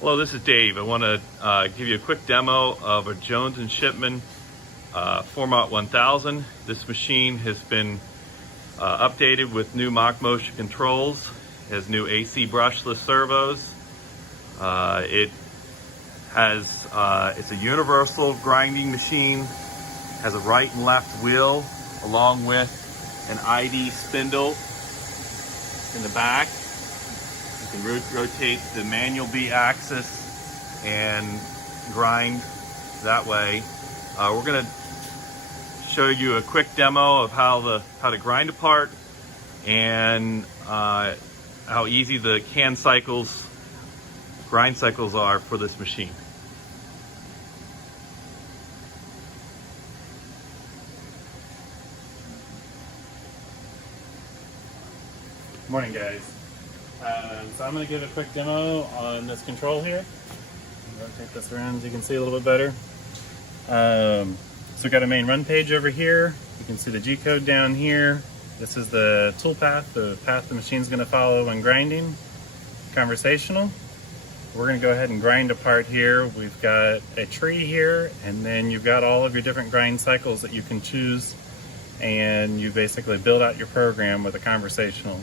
Hello, this is Dave. I want to give you a quick demo of a Jones & Shipman Format 1000. This machine has been updated with new Mach motion controls, has new AC brushless servos. It's a universal grinding machine, has a right and left wheel along with an ID spindle in the back. You can rotate the manual B axis and grind that way. We're going to show you a quick demo of how to grind a part and how easy the grind cycles are for this machine. Morning, guys. So I'm going to give a quick demo on this control here. Rotate this around so you can see a little bit better. So we've got a main run page over here. You can see the G code down here. This is the tool path, the path the machine's going to follow when grinding. Conversational. We're going to go ahead and grind a part here. We've got a tree here, and then you've got all of your different grind cycles that you can choose, and you basically build out your program with a conversational.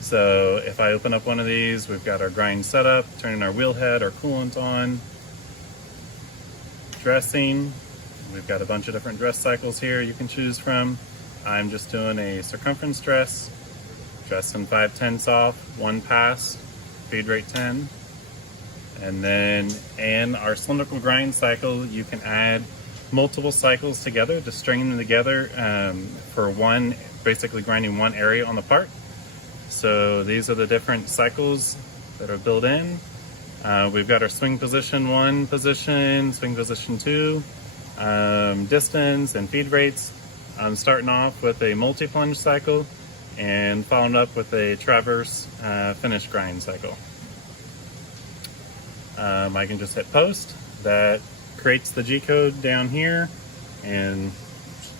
So if I open up one of these, we've got our grind setup, turning our wheelhead or coolant on, dressing. We've got a bunch of different dress cycles here you can choose from. I'm just doing a circumference dress, dressing 5/10 off, 1 pass, feed rate 10. And then in our cylindrical grind cycle, you can add multiple cycles together to string them together for basically grinding one area on the part. So these are the different cycles that are built in. We've got our swing position 1 position, swing position 2, distance and feed rates. I'm starting off with a multi-plunge cycle and following up with a traverse finish grind cycle. I can just hit post. That creates the G code down here and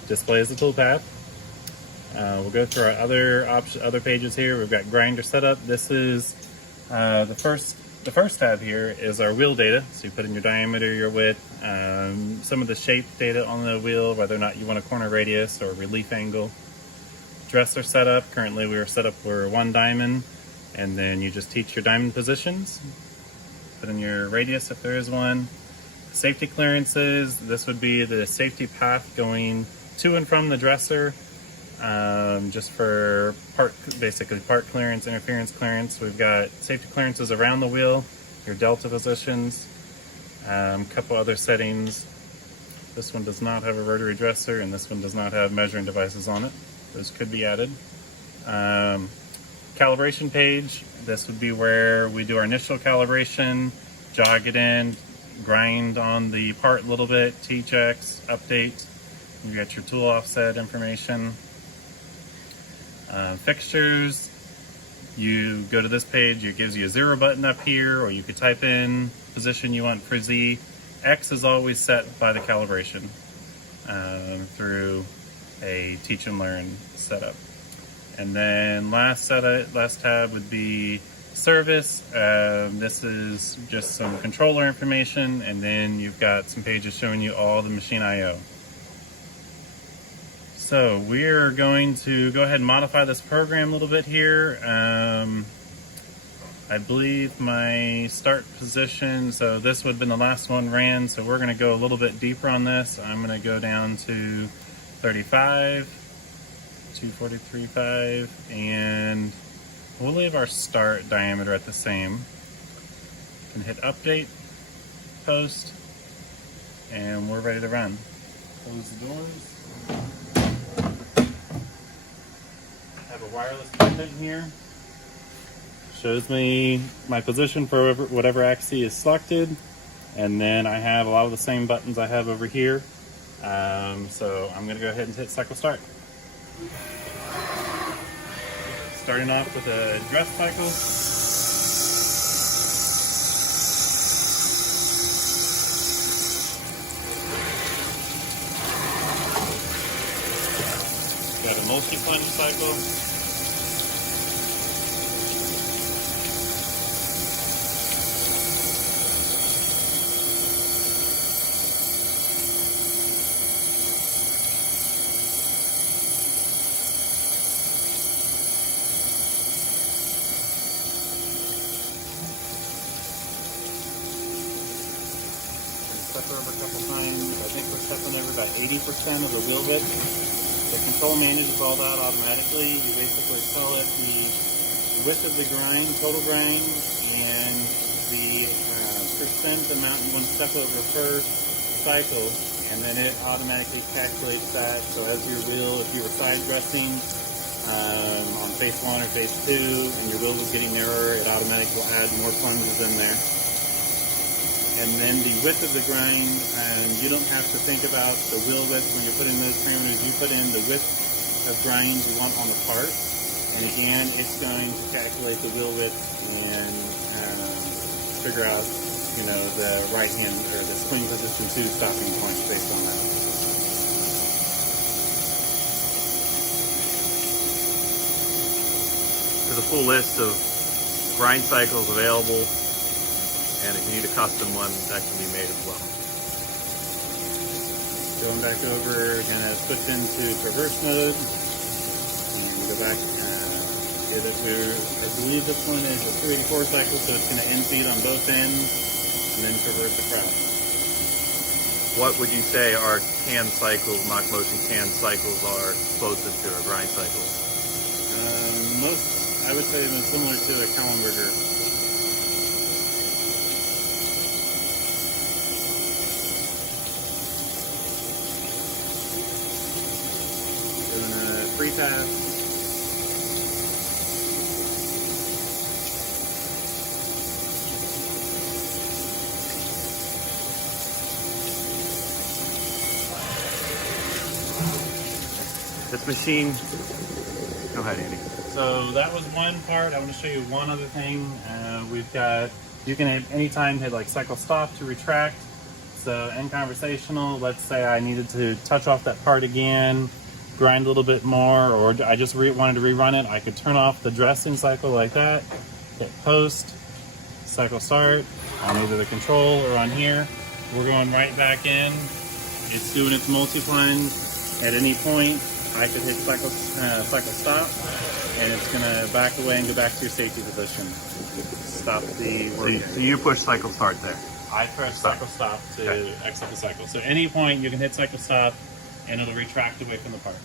displays the toolpath. We'll go through our other pages here. We've got grinder setup. This is the first tab here is our wheel data. So you put in your diameter, your width, some of the shape data on the wheel, whether or not you want a corner radius or relief angle. Dresser setup. Currently we are set up for 1 diamond, and then you just teach your diamond positions. Put in your radius if there is one. Safety clearances. This would be the safety path going to and from the dresser. Just for basically part clearance, interference clearance. We've got safety clearances around the wheel, your delta positions, a couple other settings. This one does not have a rotary dresser, and this one does not have measuring devices on it. Those could be added. Calibration page. This would be where we do our initial calibration, jog it in, grind on the part a little bit, T-checks, update. You got your tool offset information. Fixtures, you go to this page, it gives you a 0 button up here, or you could type in position you want for Z. X is always set by the calibration through a teach and learn setup. And then last tab would be service. This is just some controller information, and then you've got some pages showing you all the machine I/O. So we're going to go ahead and modify this program a little bit here. I believe my start position, so this would have been the last one ran, so we're going to go a little bit deeper on this. I'm going to go down to 35, 243.5, and we'll leave our start diameter at the same. You can hit update, post, and we're ready to run. Close the doors. Have a wireless pendant here. Shows me my position for whatever axis is selected, and then I have a lot of the same buttons I have over here. So I'm going to go ahead and hit cycle start. Starting off with a dress cycle. Got a multi-plunge cycle. stepping over about 80% of the wheel width. The control manages all that automatically. You basically tell it the width of the grind, total grind, and the percent amount you want to step over per cycle, and then it automatically calculates that. So as your wheel, if you were side dressing on phase 1 or phase 2 and your wheel was getting narrower, it automatically will add more plunges in there. And then the width of the grind, you don't have to think about the wheel width when you're putting those parameters. You put in the width of grind you want on the part, and again, it's going to calculate the wheel width and figure out, you know, the right hand or the swing position to stopping point based on that. There's a full list of grind cycles available, and if you need a custom one, that can be made as well. Going back over, gonna switch into traverse mode, and go back. I believe this one is a 284 cycle, so it's gonna end feed on both ends, and then traverse across. What would you say our can cycles, Mach motion can cycles, are closest to a grind cycle? I would say they're similar to a Cylindrical. Doing a free pass. This machine, go ahead, Andy. So that was one part. I want to show you one other thing. We've got, you can at any time hit like cycle stop to retract. So in conversational, let's say I needed to touch off that part again, grind a little bit more, or I just wanted to rerun it. I could turn off the dressing cycle like that, hit post, cycle start on either the control or on here. We're going right back in. It's doing its multiplying. At any point, I could hit cycle stop, and it's going to back away and go back to your safety position. Stop the work. So you push cycle start there. I press cycle stop to exit the cycle. So any point you can hit cycle stop, and it'll retract away from the part.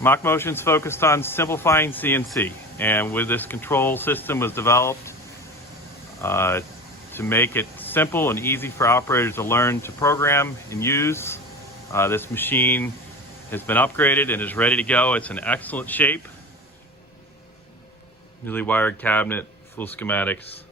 Mach Motion's focused on simplifying CNC, and with this control system was developed to make it simple and easy for operators to learn to program and use. This machine has been upgraded and is ready to go. It's in excellent shape. Newly wired cabinet, full schematics.